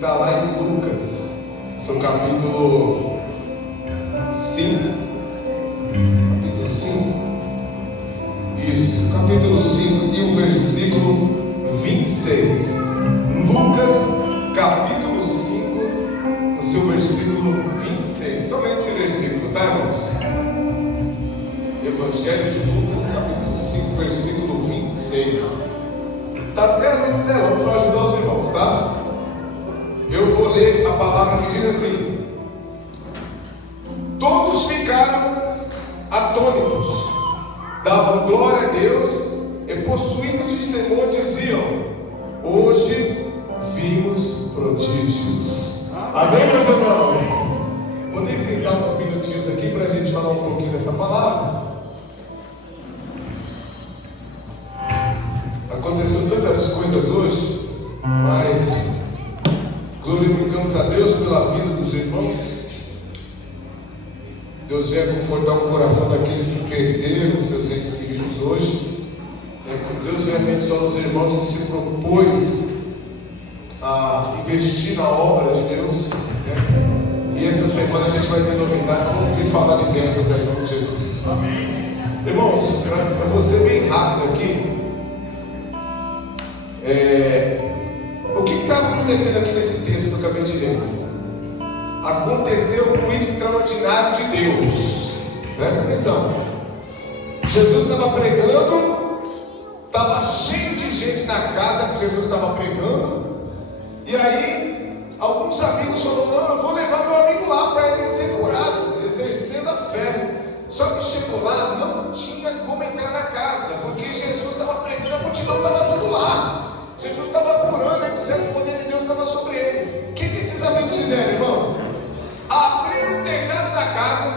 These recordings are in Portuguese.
está lá em Lucas, seu capítulo 5. Capítulo 5. Isso, capítulo 5 e o versículo 26. Lucas, capítulo 5, no seu versículo 26. Somente esse versículo, tá, irmãos? Evangelho de Lucas, capítulo 5, versículo 26. Está até ali no telão para ajudar os irmãos, tá? Eu vou ler a palavra que diz assim: todos ficaram atônitos, davam glória a Deus e, possuídos de temor, diziam: hoje vimos prodígios. Amém, meus irmãos? Podem sentar uns minutinhos aqui para a gente falar um pouquinho dessa palavra. Aconteceu tantas coisas hoje, mas glorificamos a Deus pela vida dos irmãos. Deus venha confortar o coração daqueles que perderam seus entes queridos hoje. Deus venha abençoar os irmãos que se propôs a investir na obra de Deus. E essa semana a gente vai ter novidades. Vamos vir falar de bênçãos aí, em nome de Jesus. Amém. Irmãos, eu vou ser bem rápido aqui. O que está acontecendo aqui nesse texto que eu acabei de ler? Aconteceu o extraordinário de Deus. Presta atenção. Jesus estava pregando, estava cheio de gente na casa que Jesus estava pregando. E aí alguns amigos falaram: não, eu vou levar meu amigo lá para ele ser curado, exercendo a fé. Só que chegou lá, não tinha como entrar na casa, porque Jesus estava pregando, a multidão estava tudo lá. Jesus estava curando, etc. O poder de Deus estava sobre ele. O que esses amigos fizeram, irmão? Abriram o telhado da casa,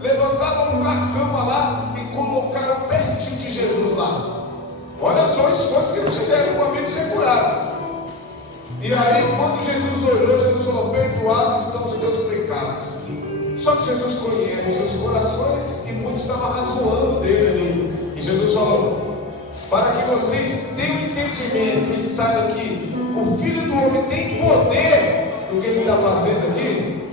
levantaram uma cama lá e colocaram pertinho de Jesus lá. Olha só o esforço que eles fizeram para o amigo ser curado. E aí, quando Jesus olhou, Jesus falou: perdoados estão os teus pecados. Só que Jesus conhece os corações e muitos estavam razoando dele ali. E Jesus falou: para que vocês tenham entendimento e saibam que o Filho do Homem tem poder do que ele está fazendo aqui,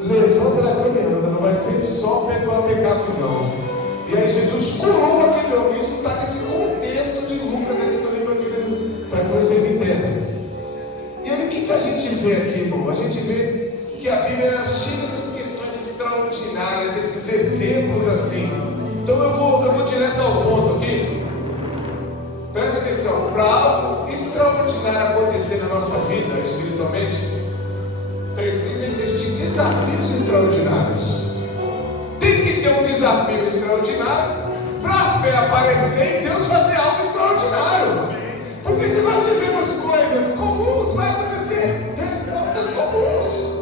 levanta da cama e anda. Não vai ser só perdoar pecados, não. E aí Jesus curou aquele homem. Isso está nesse contexto de Lucas aqui no livro aqui, para que vocês entendam. E aí o que a gente vê aqui, irmão? A gente vê que a Bíblia era cheia dessas questões extraordinárias, esses exemplos assim. Então eu vou direto ao ponto aqui. Presta atenção. Para algo extraordinário acontecer na nossa vida espiritualmente, precisa existir desafios extraordinários. Tem que ter um desafio extraordinário para a fé aparecer e Deus fazer algo extraordinário. Porque se nós fizermos coisas comuns, vai acontecer respostas comuns.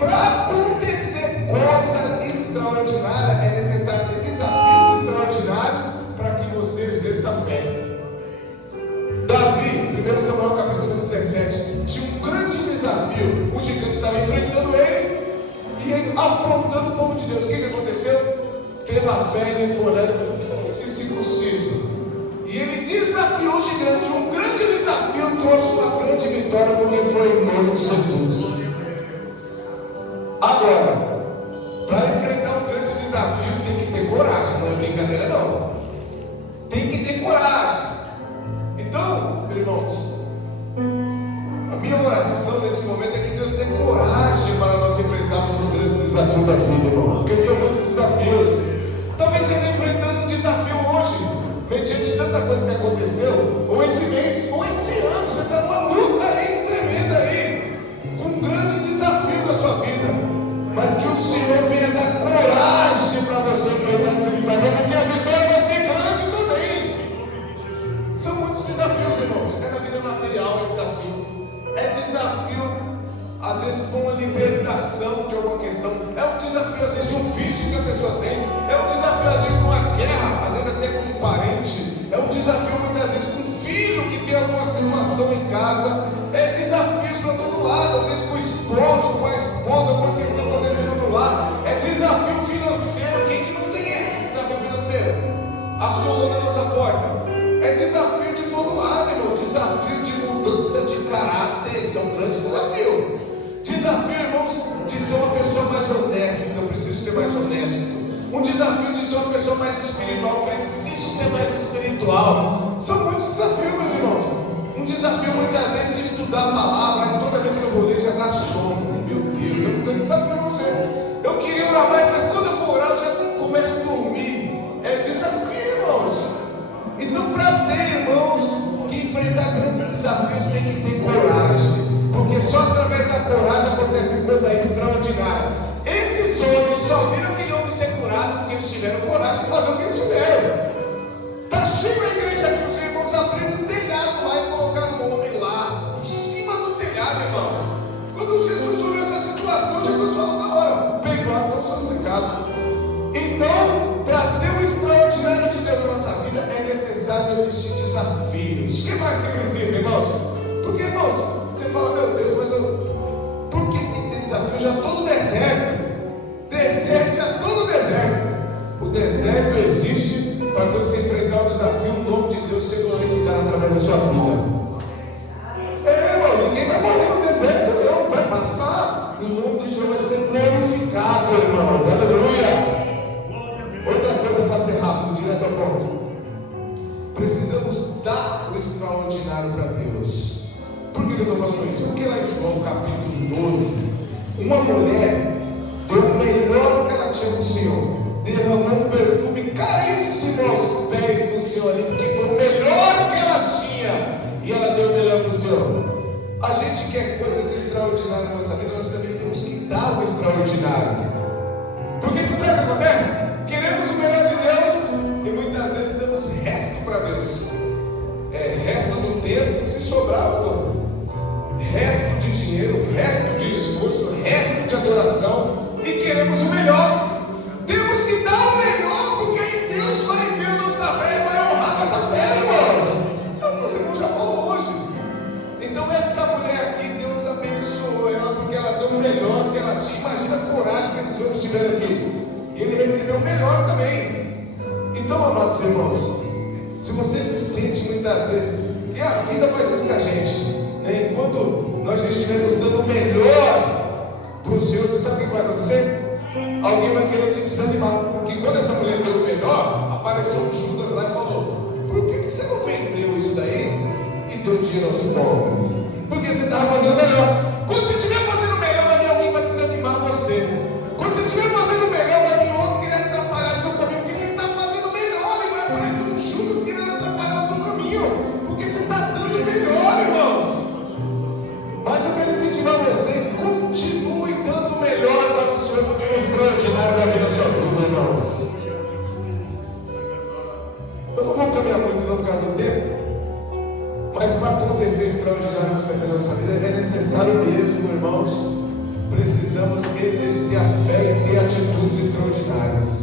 Para acontecer coisa extraordinária, é necessário ter desafios extraordinários para que você exerça a fé. Davi, 1 Samuel capítulo 17, tinha um grande desafio. O gigante estava enfrentando ele e ele afrontando o povo de Deus. O que aconteceu? Pela fé ele foi olhando e falou: se circunciso. E ele desafiou o gigante. Um grande desafio trouxe uma grande vitória, porque foi em nome de Jesus. Agora, para enfrentar um grande desafio tem que ter coragem. Não é brincadeira, não. Tem que ter coragem. Então, irmãos, a minha oração nesse momento é que Deus dê coragem para nós enfrentarmos os grandes desafios da vida, irmão. Porque são muitos desafios. Talvez você esteja enfrentando um desafio hoje, mediante tanta coisa que aconteceu, ou esse mês, ou esse ano. Você está numa luta aí, tremenda aí, com um grande desafio da sua vida. Mas que o Senhor venha dar coragem para você enfrentar esse desafio, porque a vitória vai ser grande também. São muitos desafios, irmãos. É na vida material, é desafio. É desafio, às vezes, com uma libertação de alguma questão. É um desafio, às vezes, de um vício que a pessoa tem. É um desafio, às vezes, com uma guerra, às vezes até com um parente. É um desafio, muitas vezes, com um filho que tem alguma situação em casa. É desafios para todo lado, às vezes com o esposo, com a esposa, com a questão acontecendo no lar. É desafio financeiro. Quem que não tem esse desafio financeiro? Assolando a nossa porta. É desafio de todo lado, irmão. Desafio de mudança de caráter, isso é um grande desafio. Desafio, irmãos, de ser uma pessoa mais honesta, eu preciso ser mais honesto. Um desafio de ser uma pessoa mais espiritual, eu preciso ser mais espiritual. São muitos desafios, meus irmãos. Um desafio muitas vezes de estudar a palavra, e toda vez que eu vou ler já dá sono. Meu Deus, eu desafio você. Eu queria orar mais, mas quando eu vou orar eu já começo a dormir. É desafio, irmãos. Então, para ter, irmãos, que enfrentar grandes desafios, tem que ter coragem. Porque só através da coragem acontece coisa extraordinária. Esses homens só viram aquele homem ser curado porque eles tiveram coragem de fazer o que eles fizeram. Está cheio a igreja aqui, os irmãos abriram o telhado lá e colocaram o homem lá, em cima do telhado, irmãos. Quando Jesus olhou essa situação, Jesus falou na hora: perdoar todos os seus pecados. Então, para ter o extraordinário de Deus na nossa vida, é necessário existir desafios. O que mais que precisa, irmãos? Porque, irmãos, você fala: meu Deus, mas por que tem que ter desafio? Já todo deserto. Deserto, já todo deserto. O deserto existe para quando você enfrentar o desafio, o nome de Deus ser glorificado através da sua vida. Irmão, ninguém vai morrer no deserto, não. Vai passar. O nome do Senhor vai ser glorificado, irmãos. Aleluia. Outra coisa para ser rápido, direto ao ponto. Precisamos dar o extraordinário para Deus. Por que eu estou falando isso? Porque lá em João capítulo 12, uma mulher deu o melhor que ela tinha para o Senhor. Derramou um perfume caríssimo aos pés do Senhor ali, porque foi o melhor que ela tinha. E ela deu o melhor para o Senhor. A gente quer coisas extraordinárias na nossa vida, nós também temos que dar o extraordinário. Porque você sabe o que acontece? Queremos o melhor de Deus e muitas vezes damos resto para Deus. Resto do tempo, se sobrar, resto de dinheiro, resto de esforço, resto de adoração, e queremos o melhor. Temos que dar o melhor, porque aí Deus vai ver a nossa fé e vai honrar a nossa fé, irmãos. Então, os irmãos já falou hoje. Então, essa mulher aqui, Deus abençoou ela, porque ela deu o melhor que ela tinha. Imagina a coragem que esses homens tiveram aqui. E ele recebeu o melhor também. Então, amados irmãos, se você se sente muitas vezes, e a vida faz isso com a gente, né? Enquanto nós estivermos dando o melhor para o Senhor, você sabe o que vai acontecer? Alguém vai querer te desanimar, porque quando essa mulher deu o melhor, apareceu um Judas lá e falou: por que você não vendeu isso daí e deu dinheiro aos pobres? Porque você estava fazendo melhor. Quando você estiver fazendo melhor, vai vir alguém para desanimar você. Quando você estiver fazendo melhor, vai vir outro querendo atrapalhar o seu caminho, porque você está fazendo melhor, e vai aparecer um Judas querendo atrapalhar o seu caminho, porque você está dando melhor, irmãos. Mas eu quero incentivar vocês: continuem dando o melhor para o Senhor, porque o extraordinário vai vir na sua vida, irmãos. Eu não vou caminhar muito não por causa do tempo, mas para acontecer extraordinário na nossa vida, é necessário mesmo, irmãos. Precisamos exercer a fé e ter atitudes extraordinárias.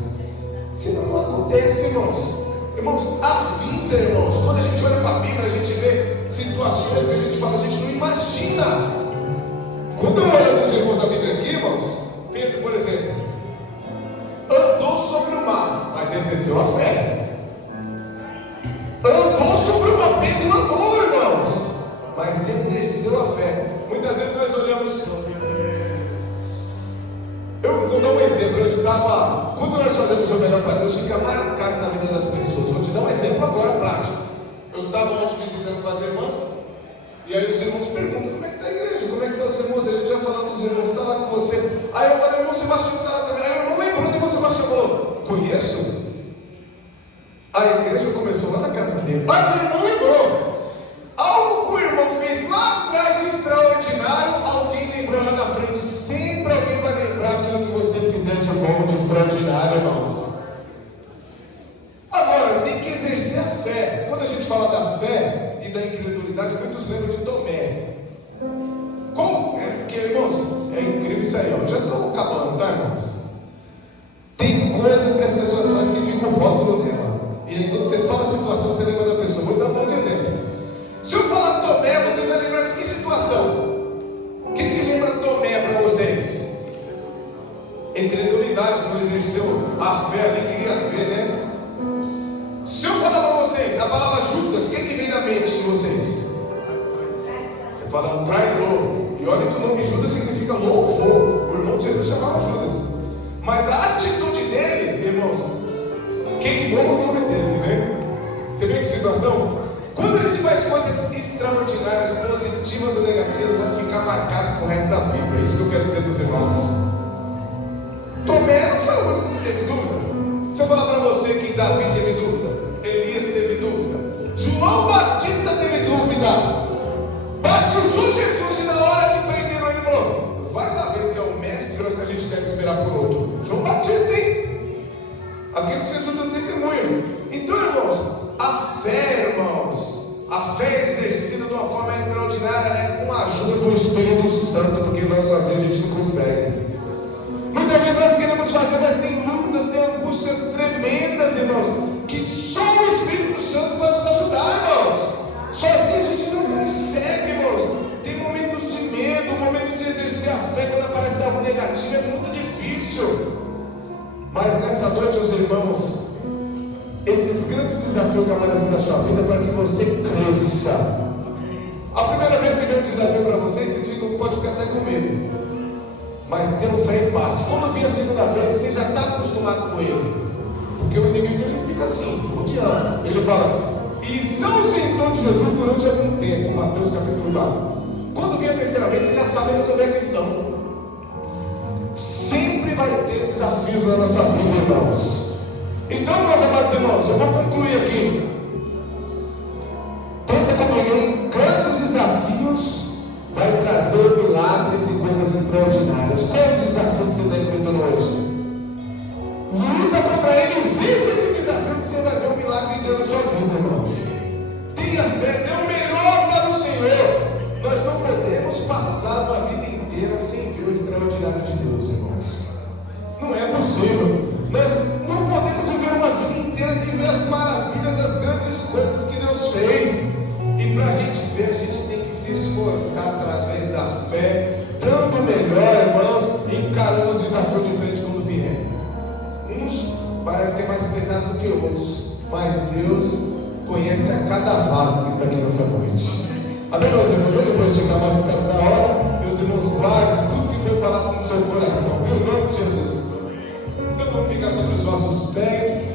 Senão não acontece, irmãos. Irmãos, a vida, irmãos, quando a gente olha para a Bíblia, a gente vê situações que a gente fala, a gente não imagina. Quando eu olho para os irmãos da Bíblia aqui, irmãos, Pedro, por exemplo, andou sobre o mar, mas exerceu a fé. Andou sobre o mar, Pedro andou, irmãos, mas exerceu a fé. Muitas vezes nós olhamos. Eu vou dar um exemplo. Quando nós fazemos o melhor para Deus, fica marcado na vida das pessoas. Vou te dar um exemplo agora prático. Eu estava ontem visitando com as irmãs, e aí os irmãos perguntam: como é que está a igreja? Como é que estão os irmãos? A gente já falando dos irmãos, está lá com você. Aí eu falei: irmão Sebastião está lá também. Aí o irmão lembrou do irmão Sebastião, falou: conheço. A igreja começou lá na casa dele. Aí o irmão lembrou. Algo que o irmão fez lá atrás de extraordinário, alguém lembrou lá na frente. Sempre alguém vai lembrar aquilo que você fizer de bom, de extraordinário, irmãos. Agora, tem que exercer a fé. Quando a gente fala da fé e da incredulidade, muitos lembram de Tomé. Como? Porque, irmãos, é incrível isso aí. Eu já estou acabando, tá, irmãos? Tem coisas que as pessoas fazem que fica o rótulo dela. E aí, quando você fala a situação, você lembra da pessoa. Vou dar um bom exemplo. Se eu falar Tomé, vocês vão lembrar de que situação? O que lembra Tomé para vocês? Incredulidade, não exerceu a fé ali, queria ver, né? Se eu falar para vocês a palavra Judas, o que vem na mente de vocês? Você fala traidor. E olha que o nome Judas significa louvor. O irmão de Jesus chamava Judas. Mas a atitude dele, irmãos, queimou o nome dele, né? Você vê que situação? Quando a gente faz coisas extraordinárias, positivas ou negativas, vai ficar marcado pro resto da vida. É isso que eu quero dizer dos irmãos. Tomé não foi o único que teve dúvida. Se eu falar para você que Davi teve dúvida, Elias teve dúvida, João Batista teve dúvida, batizou Jesus e na hora que prenderam ele falou: vai lá ver se é o mestre ou se a gente deve esperar por outro. João Batista, hein? Aquele que Jesus deu testemunho. Então, irmãos, a fé, a fé exercida de uma forma extraordinária é com a ajuda do Espírito Santo, porque nós sozinhos a gente não consegue. Muitas vezes nós queremos fazer, mas tem lutas, tem angústias tremendas, irmãos, que só o Espírito Santo vai nos ajudar, irmãos. Sozinho a gente não consegue, irmãos. Tem momentos de medo, momento de exercer a fé quando aparece algo negativo, é muito difícil. Mas nessa noite, os irmãos, esses grandes desafios que aparecem na sua vida para que você cresça. A primeira vez que vem um desafio para vocês, vocês pode ficar até com medo. Mas tendo fé e paz. Quando vir a segunda vez, você já está acostumado com ele. Porque o inimigo ele fica assim, rodeando. Ele fala, e se ausentou de Jesus durante algum tempo, Mateus capítulo 4. Quando vir a terceira vez, você já sabe resolver a questão. Sempre vai ter desafios na nossa vida, irmãos. Então, meus amados irmãos, eu vou concluir aqui. Pensa comigo, hein? Grandes desafios vai trazer milagres e coisas extraordinárias. Qual é o desafio que você está enfrentando hoje? Luta contra ele e vence esse desafio que você vai ver um milagre de Deus na sua vida, irmãos. Tenha fé, dê o melhor para o Senhor. Nós não podemos passar uma vida inteira sem ver o extraordinário de Deus, irmãos. Não é possível. Nós não podemos viver uma vida inteira sem ver as maravilhas, as grandes coisas que Deus fez. E para a gente ver, a gente tem que se esforçar através da fé, dando o melhor, irmãos, encarando os desafios de frente quando vier. Uns parece que é mais pesado do que outros, mas Deus conhece a cada vaso que está aqui nessa noite. Amém, meus irmãos? Eu não vou chegar mais perto da hora. Meus irmãos, guarde tudo que foi falado no seu coração, em nome de Jesus. Então vamos ficar sobre os vossos pés.